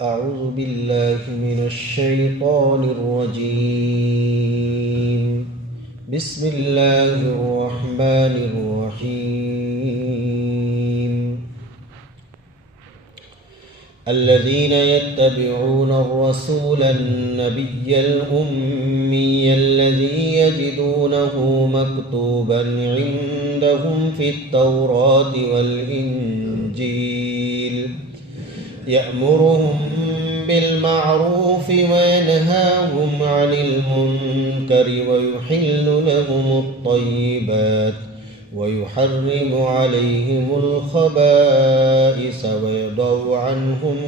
أعوذ بالله من الشيطان الرجيم. بسم الله الرحمن الرحيم. الذين يتبعون الرسول النبي الأمي الذي يجدونه مكتوبا عندهم في التوراة والإنجيل يأمرهم بالمعروف وينهاهم عن المنكر ويحل لهم الطيبات ويحرم عليهم الخبائث ويضع عنهم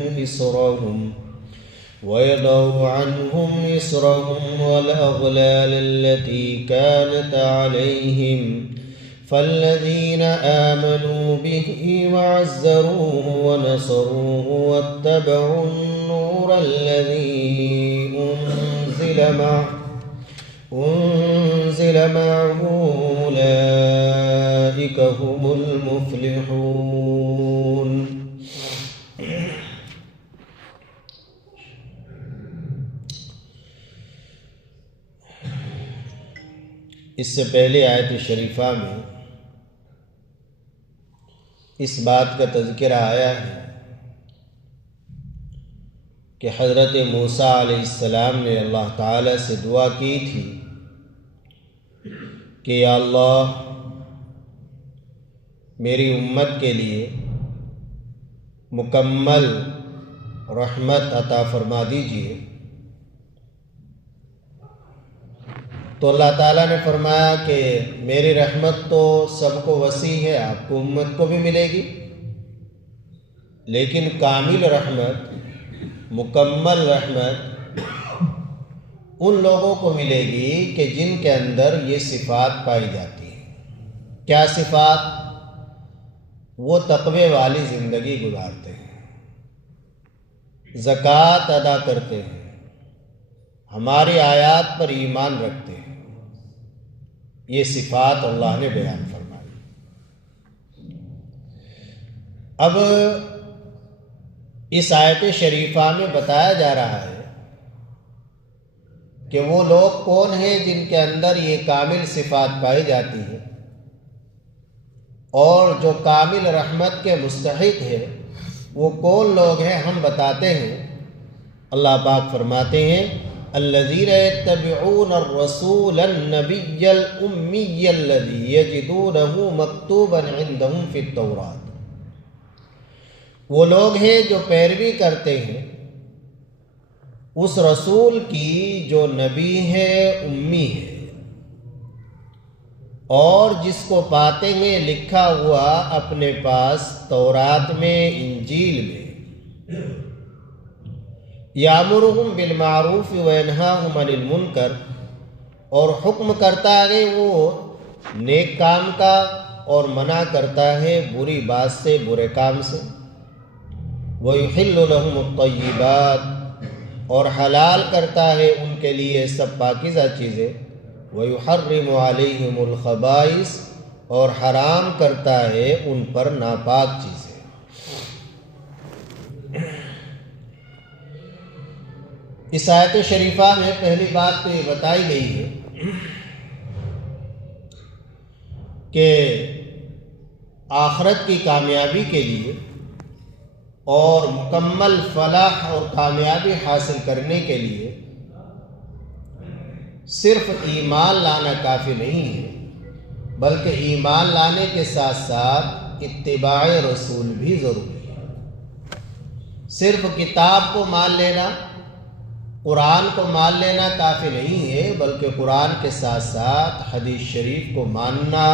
إصرهم والأغلال التي كانت عليهم فالذين آمنوا به وعزروه ونصروه واتبعوا النور الذي أنزل معه أولئك هم المفلحون. اس سے پہلے آیت شریفہ میں اس بات کا تذکرہ آیا ہے کہ حضرت موسیٰ علیہ السلام نے اللہ تعالیٰ سے دعا کی تھی کہ یا اللہ میری امت کے لیے مکمل رحمت عطا فرما دیجیے. تو اللہ تعالیٰ نے فرمایا کہ میری رحمت تو سب کو وسیع ہے، آپ کو امت کو بھی ملے گی، لیکن کامل رحمت، مکمل رحمت ان لوگوں کو ملے گی کہ جن کے اندر یہ صفات پائی جاتی ہیں. کیا صفات؟ وہ تقوی والی زندگی گزارتے ہیں، زکوٰۃ ادا کرتے ہیں، ہماری آیات پر ایمان رکھتے ہیں. یہ صفات اللہ نے بیان فرمائی. اب اس آیت شریفہ میں بتایا جا رہا ہے کہ وہ لوگ کون ہیں جن کے اندر یہ کامل صفات پائی جاتی ہیں، اور جو کامل رحمت کے مستحق ہے وہ کون لوگ ہیں ہم بتاتے ہیں. اللہ پاک فرماتے ہیں الذین یتبعون الرسول النبی الامی الذی یجدونہ مکتوبا عندہم فی التوراۃ. وہ لوگ ہیں جو پیروی کرتے ہیں اس رسول کی جو نبی ہے، امی ہے، اور جس کو پاتے ہیں لکھا ہوا اپنے پاس تورات میں، انجیل میں. یامرہم بالمعروف وینہاہم عن المنکر، اور حکم کرتا ہے وہ نیک کام کا اور منع کرتا ہے بری بات سے، برے کام سے. ویحل لہم الطیبات، اور حلال کرتا ہے ان کے لیے سب پاکیزہ چیزیں. ویحرم علیہم الخبائث، اور حرام کرتا ہے ان پر ناپاک چیزیں. اس آیت شریفہ میں پہلی بات تو یہ بتائی گئی ہے کہ آخرت کی کامیابی کے لیے اور مکمل فلاح اور کامیابی حاصل کرنے کے لیے صرف ایمان لانا کافی نہیں ہے، بلکہ ایمان لانے کے ساتھ ساتھ اتباع رسول بھی ضروری ہے. صرف کتاب کو مان لینا، قرآن کو مان لینا کافی نہیں ہے، بلکہ قرآن کے ساتھ ساتھ حدیث شریف کو ماننا،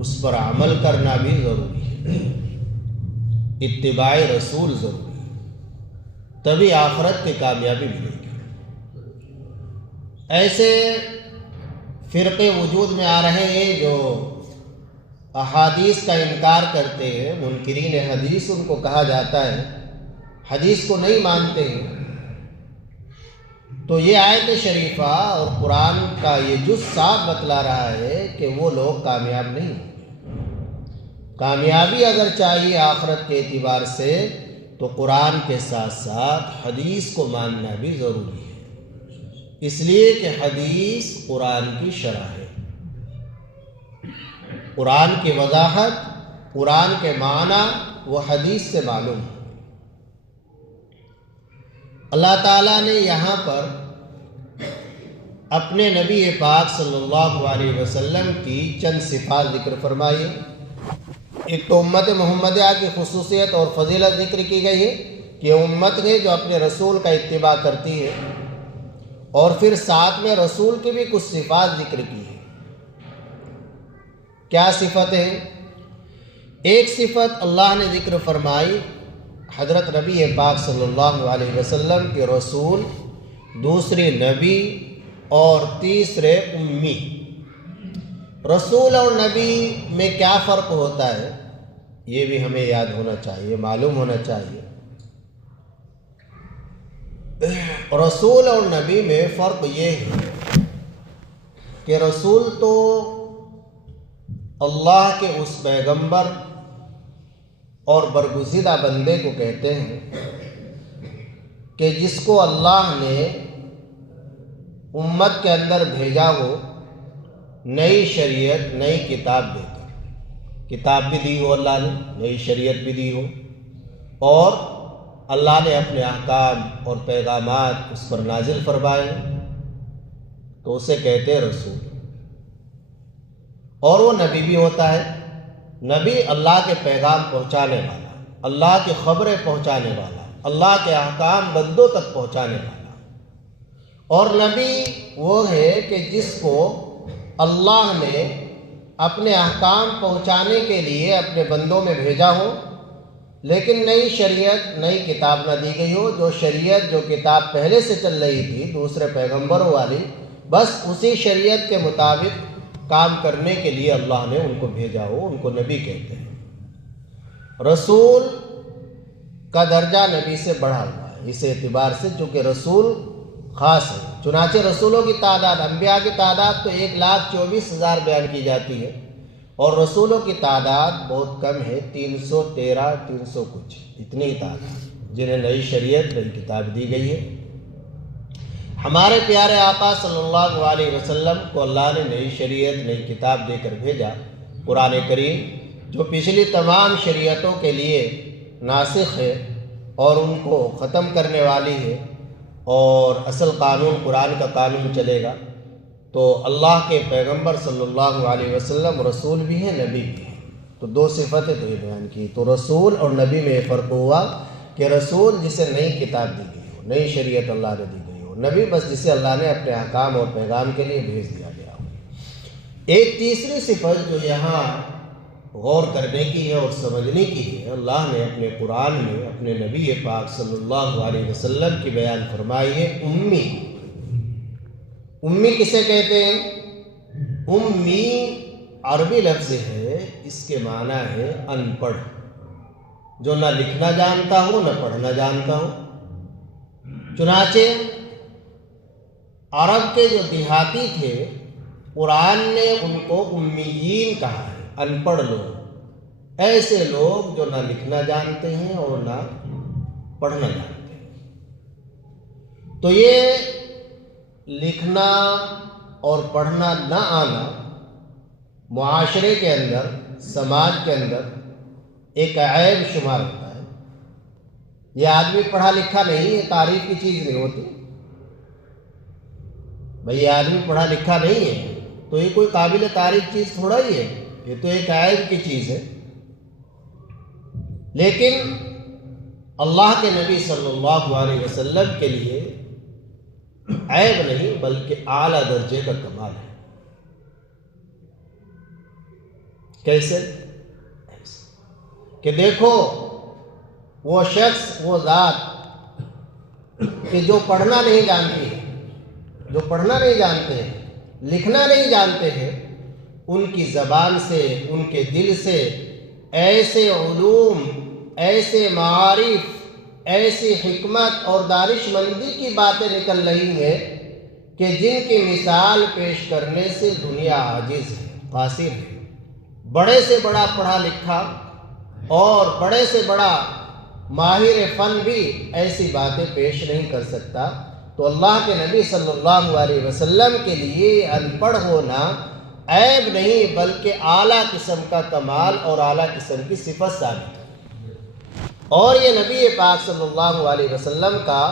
اس پر عمل کرنا بھی ضروری ہے. اتباع رسول ضروری ہے، تبھی آخرت کی کامیابی ملے گی. ایسے فرقے وجود میں آ رہے ہیں جو احادیث کا انکار کرتے ہیں، منکرین حدیث ان کو کہا جاتا ہے، حدیث کو نہیں مانتے ہیں. تو یہ آیت شریفہ اور قرآن کا یہ جز صاف بتلا رہا ہے کہ وہ لوگ کامیاب نہیں. کامیابی اگر چاہیے آخرت کے اعتبار سے تو قرآن کے ساتھ ساتھ حدیث کو ماننا بھی ضروری ہے، اس لیے کہ حدیث قرآن کی شرح ہے۔ قرآن کی وضاحت، قرآن کے معنی وہ حدیث سے معلوم ہے۔ اللہ تعالیٰ نے یہاں پر اپنے نبی پاک صلی اللہ علیہ وسلم کی چند صفات ذکر فرمائی۔ ایک تو امت محمدیہ کی خصوصیت اور فضیلت ذکر کی گئی ہے کہ امت ہے جو اپنے رسول کا اتباع کرتی ہے، اور پھر ساتھ میں رسول کی بھی کچھ صفات ذکر کی ہے۔ کیا صفت ہے؟ ایک صفت اللہ نے ذکر فرمائی، حضرت نبی پاک صلی اللہ علیہ وسلم کے رسول، دوسری نبی، اور تیسرے امی۔ رسول اور نبی میں کیا فرق ہوتا ہے یہ بھی ہمیں یاد ہونا چاہیے، معلوم ہونا چاہیے۔ رسول اور نبی میں فرق یہ ہے کہ رسول تو اللہ کے اس پیغمبر اور برگزیدہ بندے کو کہتے ہیں کہ جس کو اللہ نے امت کے اندر بھیجا ہو نئی شریعت، نئی کتاب دے کر۔ کتاب بھی دی ہو اللہ نے، نئی شریعت بھی دی ہو، اور اللہ نے اپنے احکام اور پیغامات اس پر نازل فرمائے، تو اسے کہتے ہیں رسول۔ اور وہ نبی بھی ہوتا ہے۔ نبی اللہ کے پیغام پہنچانے والا، اللہ کی خبریں پہنچانے والا، اللہ کے احکام بندوں تک پہنچانے والا۔ اور نبی وہ ہے کہ جس کو اللہ نے اپنے احکام پہنچانے کے لیے اپنے بندوں میں بھیجا ہو، لیکن نئی شریعت، نئی کتاب نہ دی گئی ہو۔ جو شریعت، جو کتاب پہلے سے چل رہی تھی دوسرے پیغمبروں والی، بس اسی شریعت کے مطابق کام کرنے کے لیے اللہ نے ان کو بھیجا ہو، ان کو نبی کہتے ہیں۔ رسول کا درجہ نبی سے بڑھا ہوا ہے اس اعتبار سے چونکہ رسول خاص ہے۔ چنانچہ رسولوں کی تعداد، انبیاء کی تعداد تو 1,24,000 بیان کی جاتی ہے، اور رسولوں کی تعداد بہت کم ہے، 313 کچھ، اتنی ہی تعداد جنہیں نئی شریعت، نئی کتاب دی گئی ہے۔ ہمارے پیارے آقا صلی اللہ علیہ وسلم کو اللہ نے نئی شریعت، نئی کتاب دے کر بھیجا، قرآن کریم، جو پچھلی تمام شریعتوں کے لیے ناسخ ہے اور ان کو ختم کرنے والی ہے، اور اصل قانون قرآن کا قانون چلے گا۔ تو اللہ کے پیغمبر صلی اللہ علیہ وسلم رسول بھی ہیں، نبی بھی ہیں۔ تو دو صفتیں تو یہ بیان کی۔ تو رسول اور نبی میں یہ فرق ہوا کہ رسول جسے نئی کتاب دی گئی ہو، نئی شریعت اللہ نے دی گئی ہو، نبی بس جسے اللہ نے اپنے احکام اور پیغام کے لیے بھیج دیا گیا ہو۔ ایک تیسری صفت جو یہاں غور کرنے کی ہے اور سمجھنے کی ہے، اللہ نے اپنے قرآن میں اپنے نبی پاک صلی اللہ علیہ وسلم کی بیان فرمائی ہے، امی۔ امی کسے کہتے ہیں؟ امی عربی لفظ ہے، اس کے معنی ہے ان پڑھ، جو نہ لکھنا جانتا ہو نہ پڑھنا جانتا ہو۔ چنانچہ عرب کے جو دیہاتی تھے، قرآن نے ان کو امیین کہا ہے، ان پڑھ لوگ، ایسے لوگ جو نہ لکھنا جانتے ہیں اور نہ پڑھنا جانتے ہیں۔ تو یہ لکھنا اور پڑھنا نہ آنا معاشرے کے اندر، سماج کے اندر ایک عیب شمار ہوتا ہے۔ یہ آدمی پڑھا لکھا نہیں ہے، تعریف کی چیز نہیں ہوتی۔ بھئی یہ آدمی پڑھا لکھا نہیں ہے تو یہ کوئی قابل تعریف چیز تھوڑا ہی ہے، یہ تو ایک عیب کی چیز ہے۔ لیکن اللہ کے نبی صلی اللہ علیہ وسلم کے لیے عیب نہیں بلکہ اعلیٰ درجے کا کمال ہے۔ کیسے؟ کہ دیکھو وہ شخص، وہ ذات کہ جو پڑھنا نہیں جانتی ہے، جو پڑھنا نہیں جانتے ہیں، لکھنا نہیں جانتے ہیں، ان کی زبان سے، ان کے دل سے ایسے علوم، ایسے معارف، ایسی حکمت اور دانش مندی کی باتیں نکل رہی ہیں کہ جن کی مثال پیش کرنے سے دنیا عاجز ہے، قاصر ہے۔ بڑے سے بڑا پڑھا لکھا اور بڑے سے بڑا ماہر فن بھی ایسی باتیں پیش نہیں کر سکتا۔ تو اللہ کے نبی صلی اللہ علیہ وسلم کے لیے ان پڑھ ہونا عیب نہیں بلکہ اعلیٰ قسم کا کمال اور اعلیٰ قسم کی صفت ثابت ہے، اور یہ نبی پاک صلی اللہ علیہ وسلم کا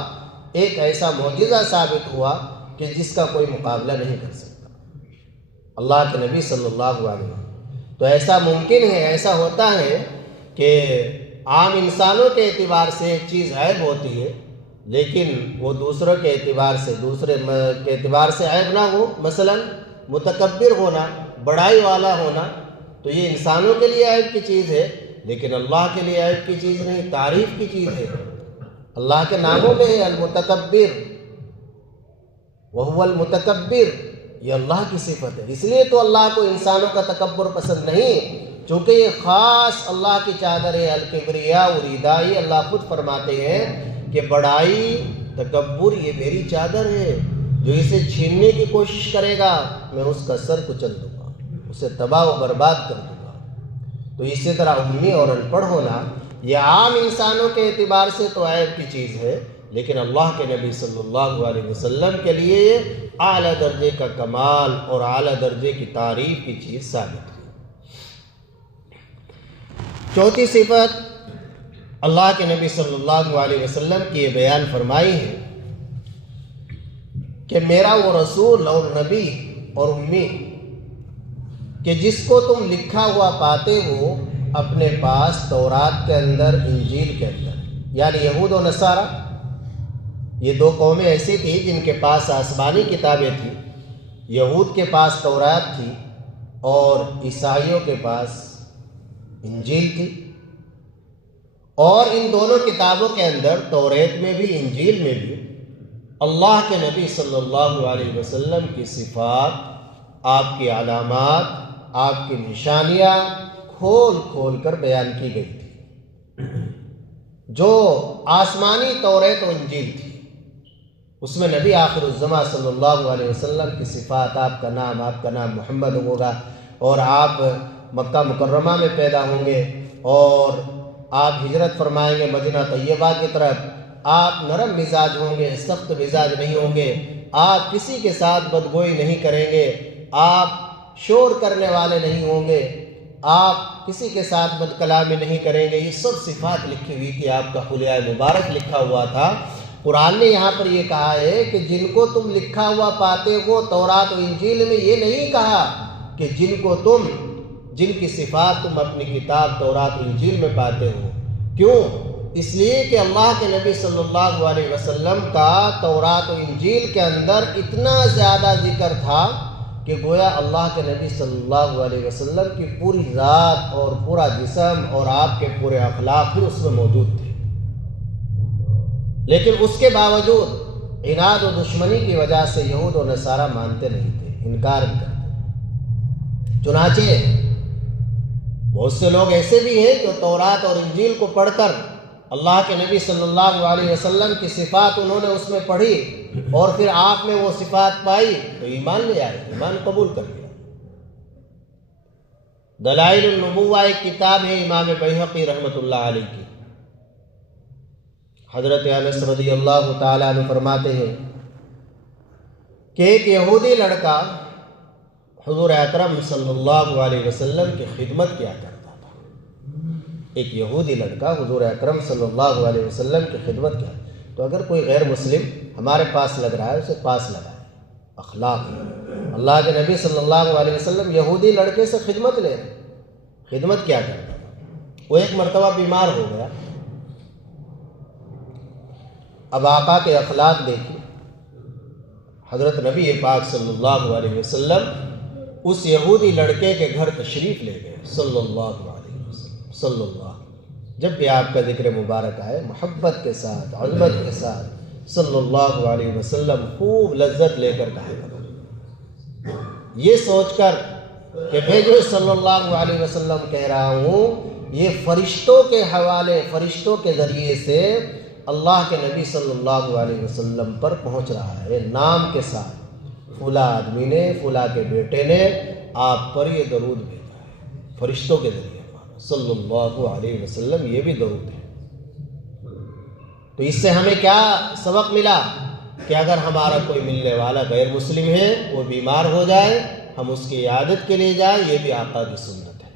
ایک ایسا معجزہ ثابت ہوا کہ جس کا کوئی مقابلہ نہیں کر سکتا اللہ کے نبی صلی اللہ علیہ وسلم۔ تو ایسا ممکن ہے، ایسا ہوتا ہے کہ عام انسانوں کے اعتبار سے ایک چیز عیب ہوتی ہے لیکن وہ دوسروں کے اعتبار سے عیب نہ ہو، مثلا متکبر ہونا، بڑائی والا ہونا، تو یہ انسانوں کے لیے عیب کی چیز ہے لیکن اللہ کے لیے عیب کی چیز نہیں، تعریف کی چیز ہے۔ اللہ کے ناموں میں ہے المتکبر، وہو المتکبر، یہ اللہ کی صفت ہے۔ اس لیے تو اللہ کو انسانوں کا تکبر پسند نہیں، چونکہ یہ خاص اللہ کی چادر ہے، الکبریاء ردائی۔ اللہ خود فرماتے ہیں کہ بڑائی، تکبر یہ میری چادر ہے، جو اسے چھیننے کی کوشش کرے گا میں اس کا سر کچل دوں گا، اسے تباہ و برباد کر دوں گا۔ تو اسی طرح امی اور ان پڑھ ہونا یہ عام انسانوں کے اعتبار سے تو عیب کی چیز ہے لیکن اللہ کے نبی صلی اللہ علیہ وسلم کے لیے اعلیٰ درجے کا کمال اور اعلیٰ درجے کی تعریف کی چیز ثابت ہے۔ چوتھی صفت اللہ کے نبی صلی اللہ علیہ وسلم کی یہ بیان فرمائی ہے کہ میرا وہ رسول اور نبی اور امی کہ جس کو تم لکھا ہوا پاتے ہو اپنے پاس تورات کے اندر، انجیل کے اندر، یعنی یہود و نصارہ، یہ دو قومیں ایسی تھیں جن کے پاس آسمانی کتابیں تھیں۔ یہود کے پاس تورات تھی اور عیسائیوں کے پاس انجیل تھی، اور ان دونوں کتابوں کے اندر، توریت میں بھی انجیل میں بھی، اللہ کے نبی صلی اللہ علیہ وسلم کی صفات، آپ کی علامات، آپ کی نشانیاں کھول کھول کر بیان کی گئی تھی۔ جو آسمانی توریت و انجیل تھی اس میں نبی آخر الزماں صلی اللہ علیہ وسلم کی صفات، آپ کا نام محمد ہوگا، اور آپ مکہ مکرمہ میں پیدا ہوں گے، اور آپ ہجرت فرمائیں گے مدینہ طیبہ کی طرف، آپ نرم مزاج ہوں گے، سخت مزاج نہیں ہوں گے، آپ کسی کے ساتھ بدگوئی نہیں کریں گے، آپ شور کرنے والے نہیں ہوں گے، آپ کسی کے ساتھ بد کلامی نہیں کریں گے۔ یہ سب صفات لکھی ہوئی تھی، آپ کا حلیہ مبارک لکھا ہوا تھا۔ قرآن نے یہاں پر یہ کہا ہے کہ جن کو تم لکھا ہوا پاتے ہو تورات و انجیل میں، یہ نہیں کہا کہ جن کی صفات تم اپنی کتاب تورات و انجیل میں پاتے ہو۔ کیوں؟ اس لیے کہ اللہ کے نبی صلی اللہ علیہ وسلم کا تورات و انجیل کے اندر اتنا زیادہ ذکر تھا کہ گویا اللہ کے نبی صلی اللہ علیہ وسلم کی پوری ذات اور پورا جسم اور آپ کے پورے اخلاق بھی اس میں موجود تھے، لیکن اس کے باوجود عناد و دشمنی کی وجہ سے یہود و نصارہ مانتے نہیں تھے، انکار بھی کرتے۔ چنانچہ بہت سے لوگ ایسے بھی ہیں جو تورات اور انجیل کو پڑھ کر اللہ کے نبی صلی اللہ علیہ وسلم کی صفات انہوں نے اس میں پڑھی اور پھر آپ میں وہ صفات پائی تو ایمان لے آئے، ایمان قبول کر لیا۔ دلائل النبوہ ایک کتاب ہے امام بیہقی رحمۃ اللہ علیہ کی۔ حضرت انس رضی اللہ تعالیٰ عنہ فرماتے ہیں کہ ایک یہودی لڑکا حضور اکرم صلی اللہ علیہ وسلم کی خدمت کیا کرتا تھا۔ ایک یہودی لڑکا حضور اکرم صلی اللہ علیہ وسلم کی خدمت کیا، تو اگر کوئی غیر مسلم ہمارے پاس لگ رہا ہے اسے پاس لگائے، اخلاق ہے۔ اللہ کے نبی صلی اللہ علیہ وسلم یہودی لڑکے سے خدمت لے رہے، خدمت کیا کرتا تھا۔ وہ ایک مرتبہ بیمار ہو گیا، اب آقا کے اخلاق دیکھیں، حضرت نبی پاک صلی اللہ علیہ وسلم اس یہودی لڑکے کے گھر تشریف لے گئے صلی اللہ علیہ وسلم۔ صلی اللہ، جب بھی آپ کا ذکر مبارک آئے محبت کے ساتھ، عظمت کے ساتھ صلی اللہ علیہ وسلم خوب لذت لے کر کہا کرو، یہ سوچ کر کہ میں جو صلی اللہ علیہ وسلم کہہ رہا ہوں یہ فرشتوں کے حوالے، فرشتوں کے ذریعے سے اللہ کے نبی صلی اللہ علیہ وسلم پر پہنچ رہا ہے، نام کے ساتھ، فلاں آدمی نے، فلاں کے بیٹے نے آپ پر یہ درود بھیجا ہے، فرشتوں کے ذریعے صلی اللہ علیہ وسلم، یہ بھی درود ہے۔ تو اس سے ہمیں کیا سبق ملا کہ اگر ہمارا کوئی ملنے والا غیر مسلم ہے، وہ بیمار ہو جائے، ہم اس کی عیادت کے لیے جائیں، یہ بھی آقا کی سنت ہے،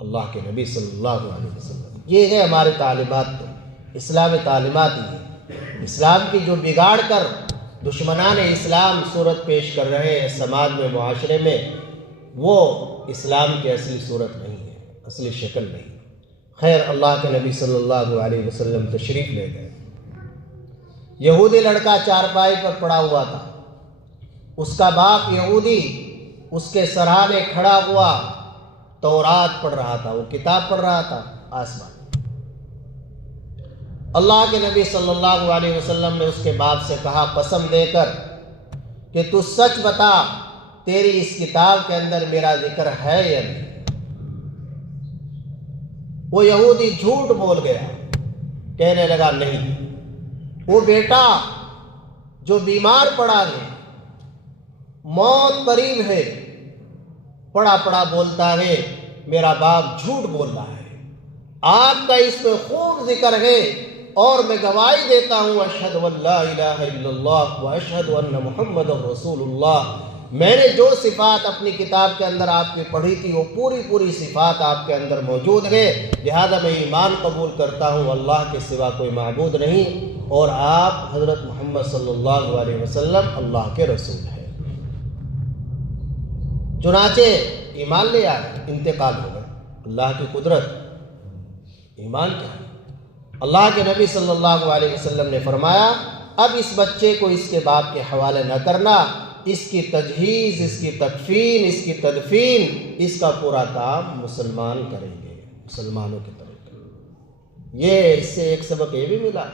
اللہ کے نبی صلی اللہ علیہ وسلم۔ یہ ہے ہمارے تعلیمات، تو اسلامی تعلیمات یہ اسلام کی جو بگاڑ کر دشمنان اسلام صورت پیش کر رہے ہیں سماج میں، معاشرے میں، وہ اسلام کی اصلی صورت نہیں ہے، اصلی شکل نہیں۔ خیر، اللہ کے نبی صلی اللہ علیہ وسلم تشریف لے گئے۔ یہودی لڑکا چارپائی پر پڑا ہوا تھا، اس کا باپ یہودی اس کے سرہانے کھڑا ہوا تورات پڑھ رہا تھا، وہ کتاب پڑھ رہا تھا آسمان۔ اللہ کے نبی صلی اللہ علیہ وسلم نے اس کے باپ سے کہا قسم دے کر کہ تو سچ بتا، تیری اس کتاب کے اندر میرا ذکر ہے یا نہیں؟ وہ یہودی جھوٹ بول گیا، کہنے لگا نہیں۔ وہ بیٹا جو بیمار پڑا ہے، موت قریب ہے، پڑا پڑا بولتا ہے میرا باپ جھوٹ بول رہا ہے، آپ کا اس پہ خوب ذکر ہے، اور میں گواہی دیتا ہوں اشہد ان لا الہ الا اللہ واشہد ان محمد رسول اللہ، میں نے جو صفات اپنی کتاب کے اندر آپ کی پڑھی تھی وہ پوری صفات آپ کے اندر موجود ہے، لہذا میں ایمان قبول کرتا ہوں اللہ کے سوا کوئی معبود نہیں، اور آپ حضرت محمد صلی اللہ علیہ وسلم اللہ کے رسول ہیں۔ چنانچہ ایمان لے آئے، انتقال ہو گئے۔ اللہ کی قدرت، ایمان کیا ہے؟ اللہ کے نبی صلی اللہ علیہ وسلم نے فرمایا اب اس بچے کو اس کے باپ کے حوالے نہ کرنا، اس کی تجہیز، اس کی تکفین، اس کی تدفین، اس کا پورا کام مسلمان کریں گے، مسلمانوں کی طرف۔ یہ اس سے ایک سبق یہ بھی ملا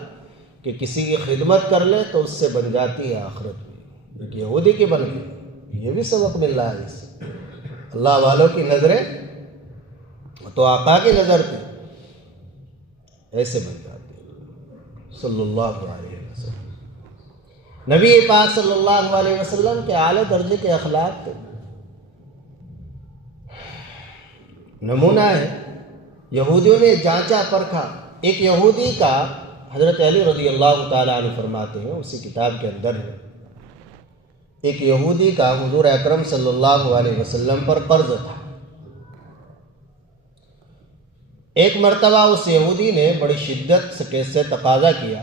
کہ کسی کی خدمت کر لے تو اس سے بن جاتی ہے آخرت میں، ایک یہودی کی بن گئی، یہ بھی سبق مل رہا ہے اس سے۔ اللہ والوں کی نظریں تو آقا کی نظر پہ ایسے بن جاتی ہے صلی اللہ علیہ وسلم۔ نبی پاک صلی اللہ علیہ وسلم کے اعلیٰ درجے کے اخلاق تھے، نمونہ ہے۔ یہودیوں نے جانچا پرکھا، ایک یہودی کا حضرت علی رضی اللہ تعالیٰ عنہ فرماتے ہیں، اسی کتاب کے اندر ہے، ایک یہودی کا حضور اکرم صلی اللہ علیہ وسلم پر قرض تھا۔ ایک مرتبہ اس یہودی نے بڑی شدت سے تقاضا کیا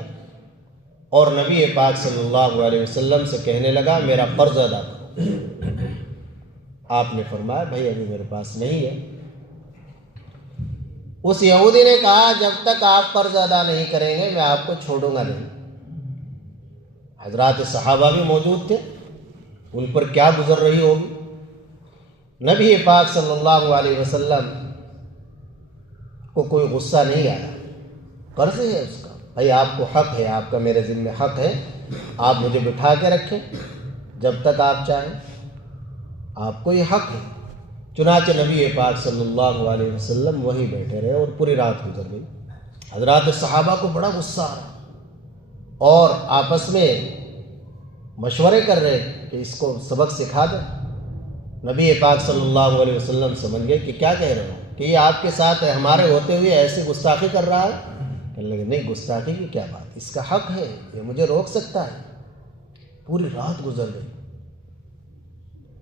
اور نبی پاک صلی اللہ علیہ وسلم سے کہنے لگا میرا قرض ادا کرو۔ آپ نے فرمایا بھائی ابھی میرے پاس نہیں ہے۔ اس یہودی نے کہا جب تک آپ قرض ادا نہیں کریں گے میں آپ کو چھوڑوں گا نہیں۔ حضرات صحابہ بھی موجود تھے، ان پر کیا گزر رہی ہوگی۔ نبی پاک صلی اللہ علیہ وسلم کو کوئی غصہ نہیں آیا، قرض ہے اس کا، بھائی آپ کو حق ہے، آپ کا میرے ذمہ حق ہے، آپ مجھے بٹھا کے رکھیں جب تک آپ چاہیں، آپ کو یہ حق ہے۔ چنانچہ نبی پاک صلی اللہ علیہ وسلم وہیں بیٹھے رہے اور پوری رات گزر گئی۔ حضرات صحابہ کو بڑا غصہ آ رہا اور آپس میں مشورے کر رہے کہ اس کو سبق سکھا دیں۔ نبی پاک صلی اللہ علیہ وسلم سمجھ گئے کہ کیا کہہ رہے ہو، کہ یہ آپ کے ساتھ ہمارے ہوتے ہوئے ایسے گستاخی کر رہا ہے۔ کہنے لگے نہیں، گستاخی کی کیا بات، اس کا حق ہے، یہ مجھے روک سکتا ہے۔ پوری رات گزر گئی،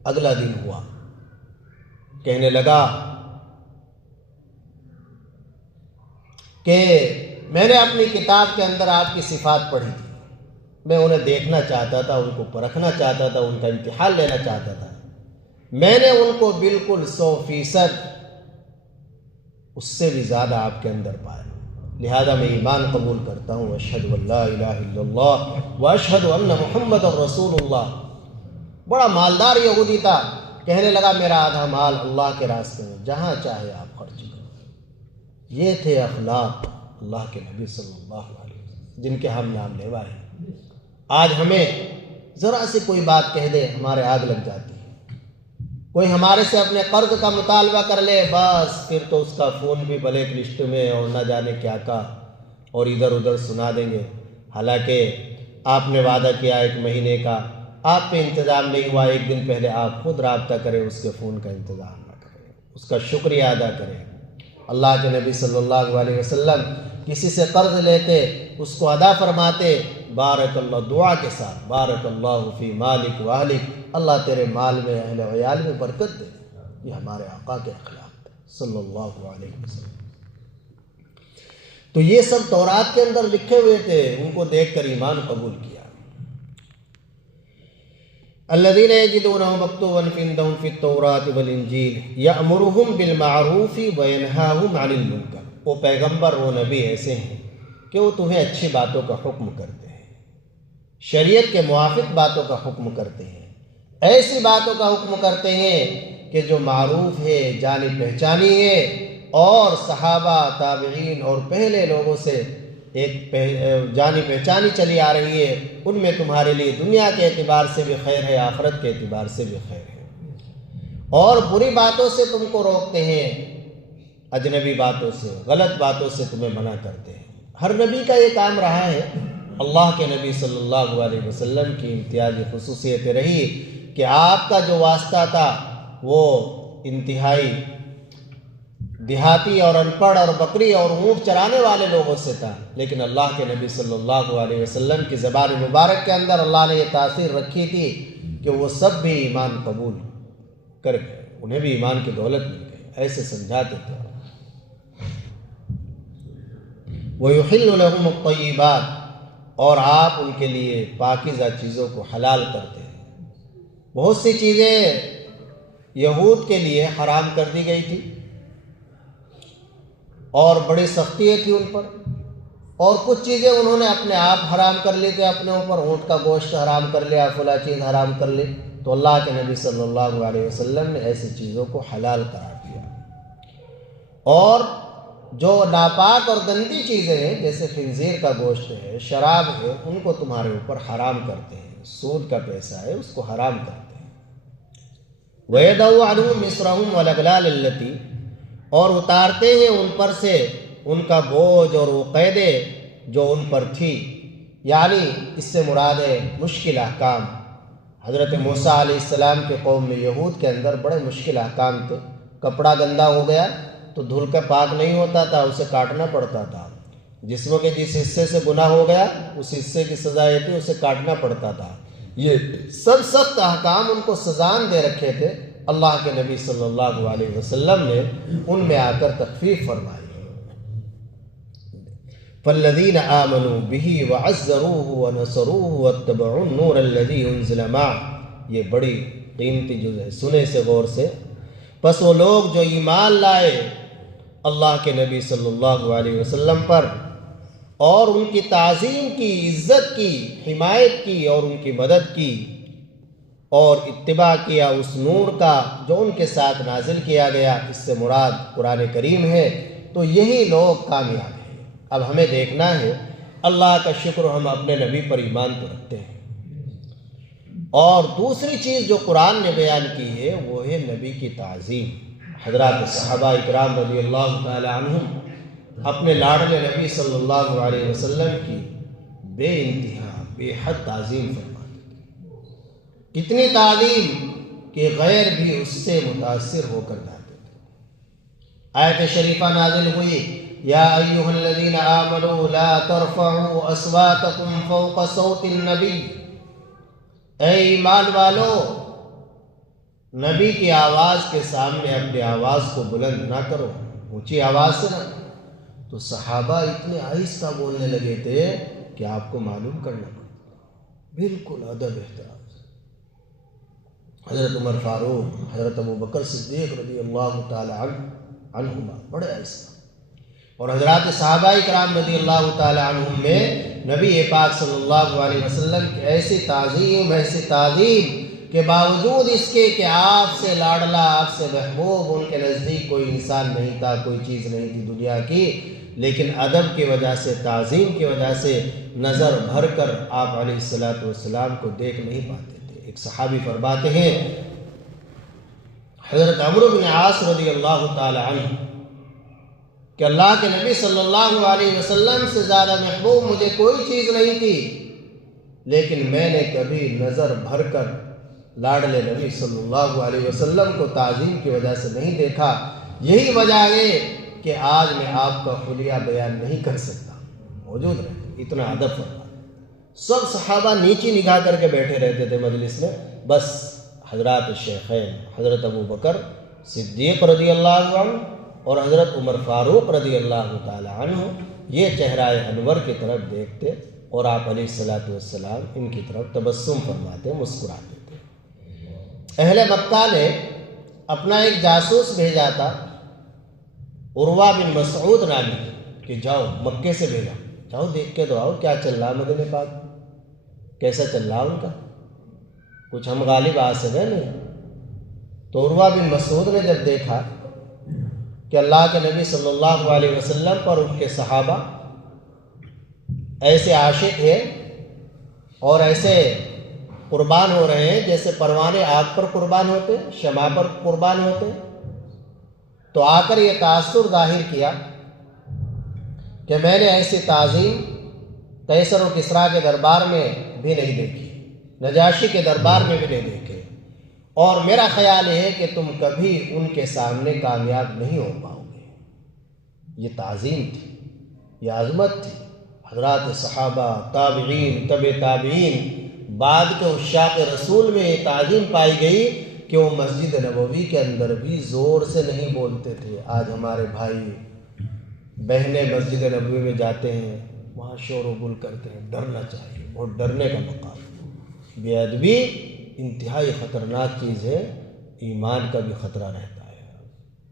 اگلا دن ہوا، کہنے لگا کہ میں نے اپنی کتاب کے اندر آپ کی صفات پڑھی تھی، میں انہیں دیکھنا چاہتا تھا، ان کو پرکھنا چاہتا تھا، ان کا امتحان لینا چاہتا تھا، میں نے ان کو بالکل 100% اس سے بھی زیادہ آپ کے اندر پایا، لہذا میں ایمان قبول کرتا ہوں، اشہد ان لا الہ الا اللہ واشہد ان محمد رسول اللہ۔ بڑا مالدار یہودی تھا، کہنے لگا میرا آدھا مال اللہ کے راستے میں جہاں چاہے آپ خرچ کرو۔ یہ تھے اخلاق اللہ کے نبی صلی اللہ علیہ وسلم جن کے ہم نام لیوا ہیں۔ آج ہمیں ذرا سے کوئی بات کہہ دے ہمارے آگ لگ جاتی ہے، کوئی ہمارے سے اپنے قرض کا مطالبہ کر لے، بس پھر تو اس کا فون بھی بلیک لسٹ میں اور نہ جانے کیا کا، اور ادھر ادھر سنا دیں گے، حالانکہ آپ نے وعدہ کیا 1 مہینے کا، آپ پہ انتظام نہیں ہوا، 1 دن پہلے آپ خود رابطہ کریں، اس کے فون کا انتظام نہ کریں، اس کا شکریہ ادا کریں۔ اللہ کے نبی صلی اللہ علیہ وسلم کسی سے قرض لیتے اس کو ادا فرماتے، بارک اللہ دعا کے ساتھ، بارک اللہ فی مالک و اہلک، اللہ تیرے مال میں اہل و عیال میں برکت دے۔ یہ ہمارے آقا کے اخلاق تھے صلی اللہ علیہ وسلم۔ تو یہ سب تورات کے اندر لکھے ہوئے تھے، ان کو دیکھ کر ایمان قبول کیا۔ الذین یجدونہ مکتوبا عندہم فی التوراۃ والانجیل یأمرہم بالمعروف وینہاہم عن المنکر۔ وہ پیغمبر، وہ نبی ایسے ہیں کہ وہ تمہیں اچھی باتوں کا حکم کرتے ہیں، شریعت کے موافق باتوں کا حکم کرتے ہیں، ایسی باتوں کا حکم کرتے ہیں کہ جو معروف ہے، جانی پہچانی ہے، اور صحابہ، تابعین اور پہلے لوگوں سے ایک جانی پہچانی چلی آ رہی ہے، ان میں تمہارے لیے دنیا کے اعتبار سے بھی خیر ہے، آخرت کے اعتبار سے بھی خیر ہے۔ اور بری باتوں سے تم کو روکتے ہیں، اجنبی باتوں سے، غلط باتوں سے تمہیں منع کرتے ہیں۔ ہر نبی کا یہ کام رہا ہے۔ اللہ کے نبی صلی اللہ علیہ وسلم کی امتیازی خصوصیت رہی کہ آپ کا جو واسطہ تھا وہ انتہائی دیہاتی اور ان پڑھ اور بکری اور اونٹ چرانے والے لوگوں سے تھا، لیکن اللہ کے نبی صلی اللہ علیہ وسلم کی زبان مبارک کے اندر اللہ نے یہ تاثیر رکھی تھی کہ وہ سب بھی ایمان قبول کر گئے، انہیں بھی ایمان کی دولت مل گئی، ایسے سمجھاتے تھے۔ وَيُحِلُّ لَهُمُ الطَّيِّبَاتِ، اور آپ ان کے لیے پاکیزہ چیزوں کو حلال کرتے ہیں۔ بہت سی چیزیں یہود کے لیے حرام کر دی گئی تھی اور بڑی سختیاں تھی ان پر، اور کچھ چیزیں انہوں نے اپنے آپ حرام کر لی تھے اپنے اوپر، اونٹ کا گوشت حرام کر لیا، فلاں چیز حرام کر لی، تو اللہ کے نبی صلی اللہ علیہ وسلم نے ایسی چیزوں کو حلال قرار دیا۔ اور جو ناپاک اور گندی چیزیں ہیں جیسے خنزیر کا گوشت ہے، شراب ہے، ان کو تمہارے اوپر حرام کرتے ہیں، سود کا پیسہ ہے اس کو حرام کرتے ہیں۔ وَيَدَعُ عَنْهُمْ مِصْرَهُمْ وَالْأَغْلَالَ الَّتِي، اور اتارتے ہیں ان پر سے ان کا بوجھ اور وہ قیدیں جو ان پر تھی، یعنی اس سے مراد ہے مشکل احکام۔ حضرت موسیٰ علیہ السلام کے قوم میں، یہود کے اندر بڑے مشکل احکام تھے۔ کپڑا گندا ہو گیا تو دھل کر پاک نہیں ہوتا تھا، اسے کاٹنا پڑتا تھا۔ جسم کے جس حصے سے گناہ ہو گیا اس حصے کی سزا یہ تھی، اسے کاٹنا پڑتا تھا۔ یہ سب سخت احکام ان کو سزائیں دے رکھے تھے، اللہ کے نبی صلی اللہ علیہ وسلم نے ان میں آ کر تخفیف فرمائی۔ فالذین آمنوا بہ وعزروہ ونصروہ واتبعوا النور الذی انزل معہ، یہ بڑی قیمتی جز ہے، سنے سے غور سے۔ پس وہ لوگ جو ایمان لائے اللہ کے نبی صلی اللہ علیہ وسلم پر، اور ان کی تعظیم کی، عزت کی، حمایت کی اور ان کی مدد کی، اور اتباع کیا اس نور کا جو ان کے ساتھ نازل کیا گیا، اس سے مراد قرآن کریم ہے، تو یہی لوگ کامیاب ہیں۔ اب ہمیں دیکھنا ہے، اللہ کا شکر ہم اپنے نبی پر ایمان تو رکھتے ہیں، اور دوسری چیز جو قرآن نے بیان کی ہے وہ ہے نبی کی تعظیم۔ حضرات صحابہ اکرام رضی اللہ تعالی عنہم اپنے لاڈلے نبی صلی اللہ علیہ وسلم کی بے انتہا، بے حد تعظیم فرماتے تھے، کتنی تعظیم کہ غیر بھی اس سے متاثر ہو کر جاتے تھے۔ آیت شریفہ نازل ہوئی، یا ایھا الذین آمنوا لا ترفعوا اصواتکم فوق صوت النبی، اے ایمان والو نبی کی آواز کے سامنے اپنی آواز کو بلند نہ کرو، اونچی آواز سے نہ۔ تو صحابہ اتنے آہستہ بولنے لگے تھے کہ آپ کو معلوم کرنا پڑتا، بالکل ادب احترام سے۔ حضرت عمر فاروق، حضرت ابوبکر صدیق رضی اللہ تعالی عنہما بڑے آہستہ، اور حضرات صحابہ کرام رضی اللہ تعالی عنہم میں نبی پاک صلی اللہ علیہ وسلم کی ایسی تعظیم کہ باوجود اس کے کہ آپ سے لاڈلا، آپ سے محبوب، ان کے نزدیک کوئی انسان نہیں تھا، کوئی چیز نہیں تھی دنیا کی، لیکن ادب کی وجہ سے، تعظیم کی وجہ سے نظر بھر کر آپ علیہ السلام کو دیکھ نہیں پاتے تھے۔ ایک صحابی فرماتے ہیں، حضرت عمرو بن عاص رضی اللہ تعالی عنہ، کہ اللہ کے نبی صلی اللہ علیہ وسلم سے زیادہ محبوب مجھے کوئی چیز نہیں تھی، لیکن میں نے کبھی نظر بھر کر لاڈلے نبی صلی اللہ علیہ وسلم کو تعظیم کی وجہ سے نہیں دیکھا۔ یہی وجہ ہے کہ آج میں آپ کا خلیہ بیان نہیں کر سکتا، موجود رہتے، اتنا ادب فرما۔ سب صحابہ نیچی نگاہ کر کے بیٹھے رہتے تھے مجلس میں، بس حضرات شیخین حضرت ابو بکر صدیق رضی اللہ عنہ اور حضرت عمر فاروق رضی اللہ تعالی عنہ یہ چہرہ انور کی طرف دیکھتے اور آپ علیہ الصلوۃ والسلام ان کی طرف تبسم فرماتے، مسکراتے تھے۔ اہل مکہ نے اپنا ایک جاسوس بھیجا تھا عروہ بن مسعود نامی، کہ جاؤ، مکے سے بھیجا، جاؤ دیکھ کے تو آؤ کیا چل رہا مدینہ پاک، کیسا چل رہا ان کا، کچھ ہم غالب آ سکے نہیں۔ تو عروہ بن مسعود نے جب دیکھا کہ اللہ کے نبی صلی اللہ علیہ وسلم پر ان کے صحابہ ایسے عاشق ہیں اور ایسے قربان ہو رہے ہیں جیسے پروانے آگ پر قربان ہوتے، شمع پر قربان ہوتے، تو آ کر یہ تاثر ظاہر کیا کہ میں نے ایسی تعظیم قیصر و کسریٰ کے دربار میں بھی نہیں دیکھی، نجاشی کے دربار میں بھی نہیں دیکھے، اور میرا خیال ہے کہ تم کبھی ان کے سامنے کامیاب نہیں ہو پاؤ گے۔ یہ تعظیم تھی، یہ عظمت تھی۔ حضرات صحابہ، تابعین، تبع تابعین، بعد کے عشاق رسول میں یہ تعظیم پائی گئی کہ وہ مسجد نبوی کے اندر بھی زور سے نہیں بولتے تھے۔ آج ہمارے بھائی بہنیں مسجد نبوی میں جاتے ہیں، وہاں شور و گل کرتے ہیں، ڈرنا چاہیے، اور ڈرنے کا مقام۔ بے ادبی انتہائی خطرناک چیز ہے، ایمان کا بھی خطرہ رہتا ہے،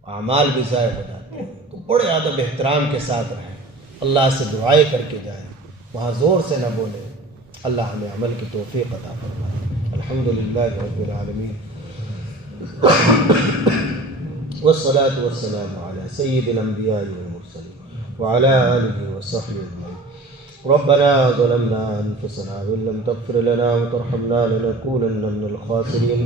اعمال بھی ضائع ہو جاتے ہیں۔ تو بڑے ادب احترام کے ساتھ رہیں، اللہ سے دعائیں کر کے جائیں، وہاں زور سے نہ بولیں۔ اللہ ہمیں عمل کی توفیق عطا فرمائے۔ الحمدللہ رب العالمین، والصلاة والسلام علی سید الانبیاء والمرسلین وعلی آلہ وصحبہ اجمعین۔ ربنا ظلمنا انفسنا وان لم تغفر لنا وترحمنا لنكونن من الخاسرين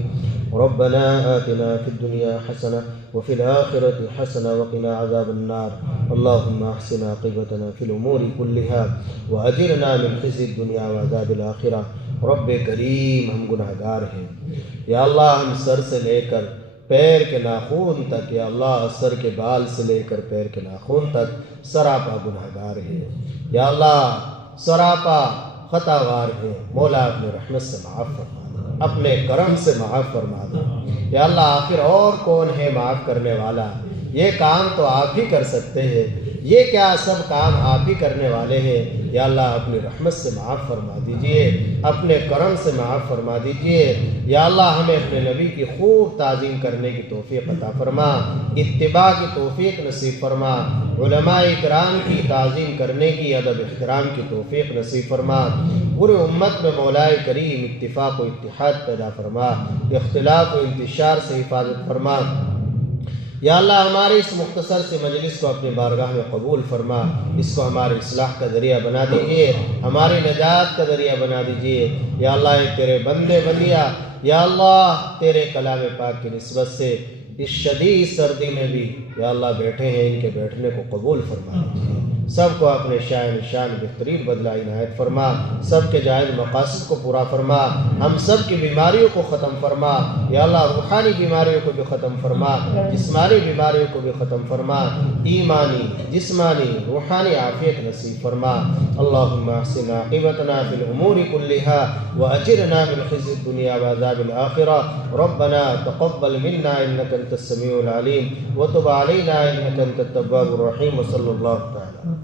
ربنا آتنا في الدنيا حسنة وفي الآخرة حسنة وقنا عذاب النار اللهم احسن عاقبتنا في الأمور كلها وأجرنا من خزي الدنيا وعذاب الآخرة۔ رب کریم، ہم گناہ گار ہیں، یا اللہ ہم سر سے لے کر پیر کے ناخن تک، یا اللہ سر کے بال سے لے کر پیر کے ناخن تک سراپا گناہ گار ہیں، یا اللہ سراپا خطا وار ہیں۔ مولا اپنے رحمت سے معاف فرما دے، اپنے کرم سے معاف فرما دے، یا اللہ آخر اور کون ہے معاف کرنے والا؟ یہ کام تو آپ ہی کر سکتے ہیں، یہ کیا سب کام آپ ہی کرنے والے ہیں۔ یا اللہ اپنی رحمت سے معاف فرما دیجئے، اپنے کرم سے معاف فرما دیجئے۔ یا اللہ ہمیں اپنے نبی کی خوب تعظیم کرنے کی توفیق عطا فرما، اتباع کی توفیق نصیب فرما، علماء کرام کی تعظیم کرنے کی، ادب احترام کی توفیق نصیب فرما۔ پورے امت میں مولا کریم اتفاق و اتحاد پیدا فرما، اختلاف و انتشار سے حفاظت فرما۔ یا اللہ ہماری اس مختصر سے مجلس کو اپنی بارگاہ میں قبول فرما، اس کو ہماری اصلاح کا ذریعہ بنا دیجئے، ہماری نجات کا ذریعہ بنا دیجئے۔ یا اللہ ایک تیرے بندے بندیا، یا اللہ تیرے کلام پاک کی نسبت سے اس شدید سردی میں بھی یا اللہ بیٹھے ہیں، ان کے بیٹھنے کو قبول فرما دیجئے، سب کو اپنے شان بہترین بدلہ عنایت فرما، سب کے جائز مقاصد کو پورا فرما، ہم سب کی بیماریوں کو ختم فرما، یا اللہ روحانی بیماریوں کو بھی ختم فرما، جسمانی بیماریوں کو بھی ختم فرما، ایمانی جسمانی روحانی عافیت نصیب فرما۔ اللہم احسن عاقبتنا فی الامور کلہا واجرنا من خزی الدنیا وعذاب الآخرہ۔ ربنا تقبل منا انک انت السمیع العلیم وتب علینا انک انت التواب الرحیم، وصلی اللہ تعالی